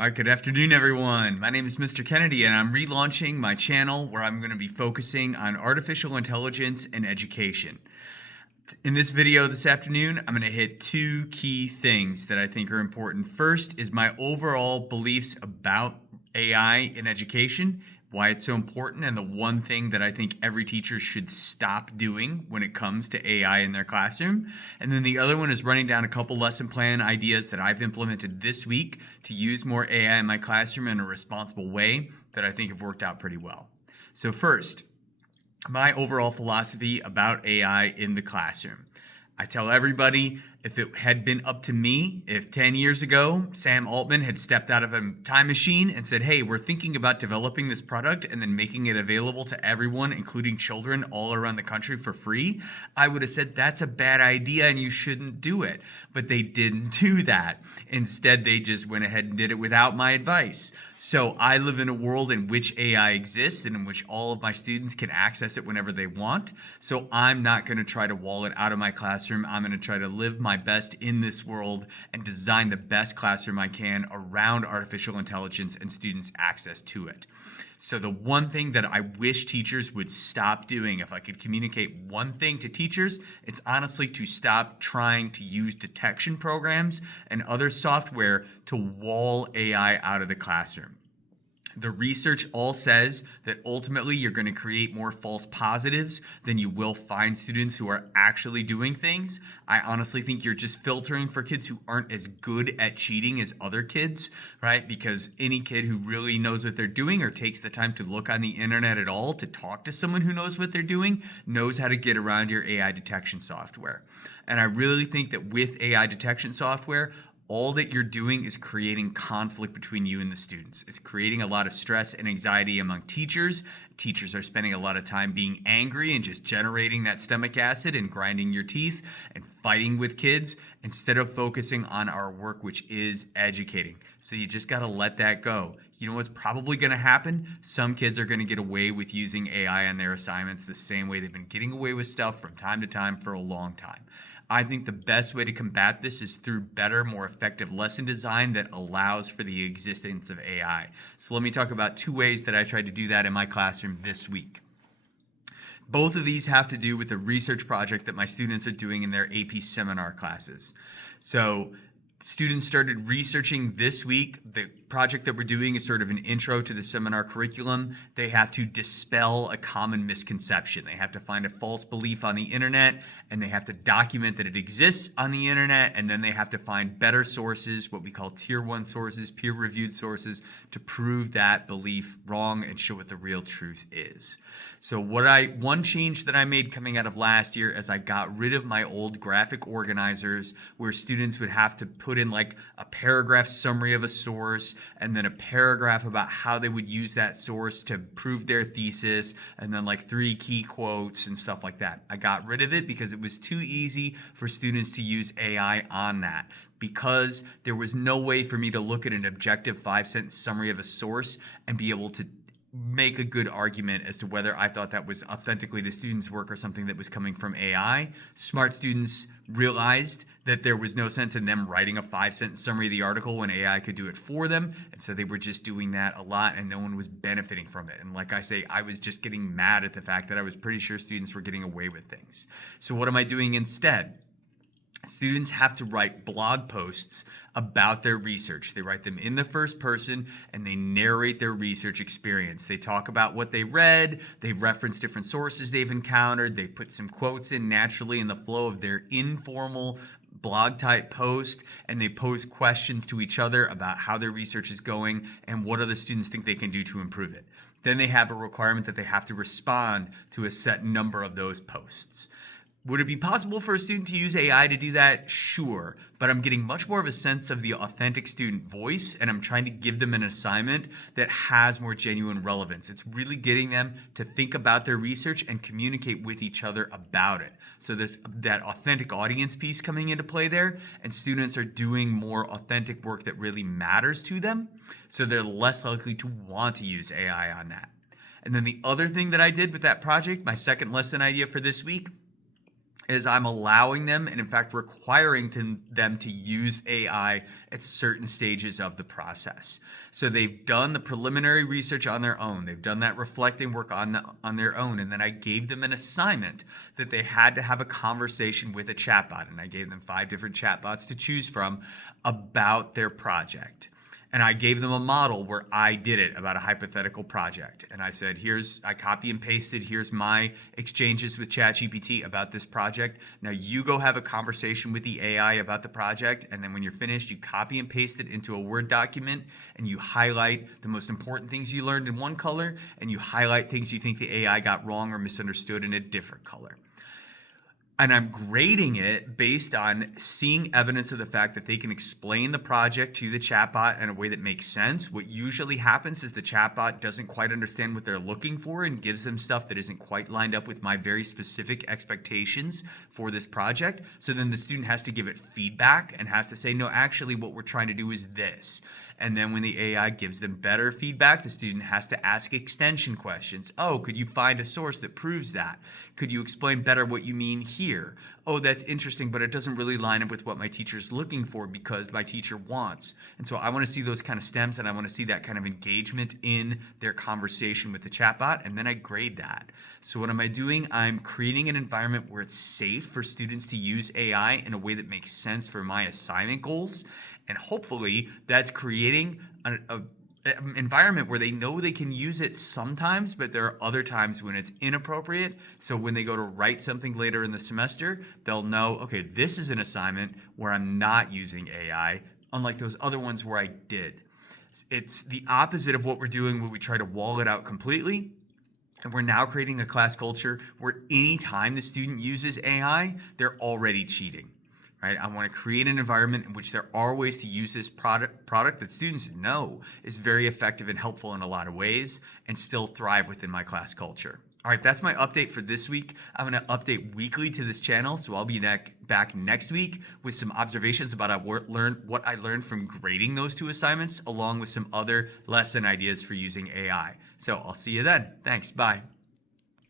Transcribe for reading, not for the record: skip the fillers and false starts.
All right, good afternoon, everyone. My name is Mr. Kennedy, and I'm relaunching my channel where I'm going to be focusing on artificial intelligence and education. In this video this afternoon, I'm going to hit two key things that I think are important. First is my overall beliefs about AI in education, why it's so important, and the one thing that I think every teacher should stop doing when it comes to AI in their classroom. And then the other one is running down a couple lesson plan ideas that I've implemented this week to use more AI in my classroom in a responsible way that I think have worked out pretty well. So first, my overall philosophy about AI in the classroom. I tell everybody, if it had been up to me, if 10 years ago Sam Altman had stepped out of a time machine and said, hey, we're thinking about developing this product and then making it available to everyone, including children all around the country for free, I would have said that's a bad idea and you shouldn't do it. But they didn't do that. Instead, they just went ahead and did it without my advice. So I live in a world in which AI exists and in which all of my students can access it whenever they want. So I'm not going to try to wall it out of my classroom. I'm going to try to live my best in this world and design the best classroom I can around artificial intelligence and students' access to it. So the one thing that I wish teachers would stop doing, if I could communicate one thing to teachers, it's honestly to stop trying to use detection programs and other software to wall AI out of the classroom. The research all says that ultimately you're going to create more false positives than you will find students who are actually doing things. I honestly think you're just filtering for kids who aren't as good at cheating as other kids, right? Because any kid who really knows what they're doing or takes the time to look on the internet at all to talk to someone who knows what they're doing knows how to get around your AI detection software. And I really think that with AI detection software, all that you're doing is creating conflict between you and the students. It's creating a lot of stress and anxiety among teachers. Teachers are spending a lot of time being angry and just generating that stomach acid and grinding your teeth and fighting with kids instead of focusing on our work, which is educating. So you just got to let that go. You know what's probably going to happen? Some kids are going to get away with using AI on their assignments the same way they've been getting away with stuff from time to time for a long time. I think the best way to combat this is through better, more effective lesson design that allows for the existence of AI. So let me talk about two ways that I tried to do that in my classroom this week. Both of these have to do with the research project that my students are doing in their AP seminar classes. So students started researching this week. The project that we're doing is sort of an intro to the seminar curriculum. They have to dispel a common misconception. They have to find a false belief on the internet, and they have to document that it exists on the internet, and then they have to find better sources, what we call tier 1 sources, peer-reviewed sources, to prove that belief wrong and show what the real truth is. So one change that I made coming out of last year is I got rid of my old graphic organizers where students would have to put in like a paragraph summary of a source and then a paragraph about how they would use that source to prove their thesis, and then like 3 key quotes and stuff like that. I got rid of it because it was too easy for students to use AI on that, because there was no way for me to look at an objective 5-sentence summary of a source and be able to make a good argument as to whether I thought that was authentically the student's work or something that was coming from AI. Smart students realized that there was no sense in them writing a 5-sentence summary of the article when AI could do it for them. And so they were just doing that a lot and no one was benefiting from it. And like I say, I was just getting mad at the fact that I was pretty sure students were getting away with things. So what am I doing instead? Students have to write blog posts about their research. They write them in the first person and they narrate their research experience. They talk about what they read, they reference different sources they've encountered, they put some quotes in naturally in the flow of their informal blog type post, and they pose questions to each other about how their research is going and what other students think they can do to improve it. Then they have a requirement that they have to respond to a set number of those posts. Would it be possible for a student to use AI to do that? Sure, but I'm getting much more of a sense of the authentic student voice, and I'm trying to give them an assignment that has more genuine relevance. It's really getting them to think about their research and communicate with each other about it. So there's that authentic audience piece coming into play there, and students are doing more authentic work that really matters to them, so they're less likely to want to use AI on that. And then the other thing that I did with that project, my second lesson idea for this week, is I'm allowing them and in fact requiring them to use AI at certain stages of the process. So they've done the preliminary research on their own. They've done that reflecting work on their own. And then I gave them an assignment that they had to have a conversation with a chatbot. And I gave them 5 different chatbots to choose from about their project. And I gave them a model where I did it about a hypothetical project. And I said, I copy and pasted, here's my exchanges with ChatGPT about this project. Now you go have a conversation with the AI about the project. And then when you're finished, you copy and paste it into a Word document and you highlight the most important things you learned in one color and you highlight things you think the AI got wrong or misunderstood in a different color. And I'm grading it based on seeing evidence of the fact that they can explain the project to the chatbot in a way that makes sense. What usually happens is the chatbot doesn't quite understand what they're looking for and gives them stuff that isn't quite lined up with my very specific expectations for this project. So then the student has to give it feedback and has to say, no, actually what we're trying to do is this. And then when the AI gives them better feedback, the student has to ask extension questions. Oh, could you find a source that proves that? Could you explain better what you mean here? Oh, that's interesting, but it doesn't really line up with what my teacher's looking for because my teacher wants. And so I want to see those kind of stems and I want to see that kind of engagement in their conversation with the chatbot, and then I grade that. So what am I doing? I'm creating an environment where it's safe for students to use AI in a way that makes sense for my assignment goals. And hopefully that's creating an environment where they know they can use it sometimes, but there are other times when it's inappropriate. So when they go to write something later in the semester, they'll know, okay, this is an assignment where I'm not using AI, unlike those other ones where I did. It's the opposite of what we're doing when we try to wall it out completely. And we're now creating a class culture where anytime the student uses AI, they're already cheating. Right? I want to create an environment in which there are ways to use this product that students know is very effective and helpful in a lot of ways and still thrive within my class culture. All right, that's my update for this week. I'm going to update weekly to this channel, so I'll be back next week with some observations about what I learned from grading those 2 assignments, along with some other lesson ideas for using AI. So I'll see you then. Thanks. Bye.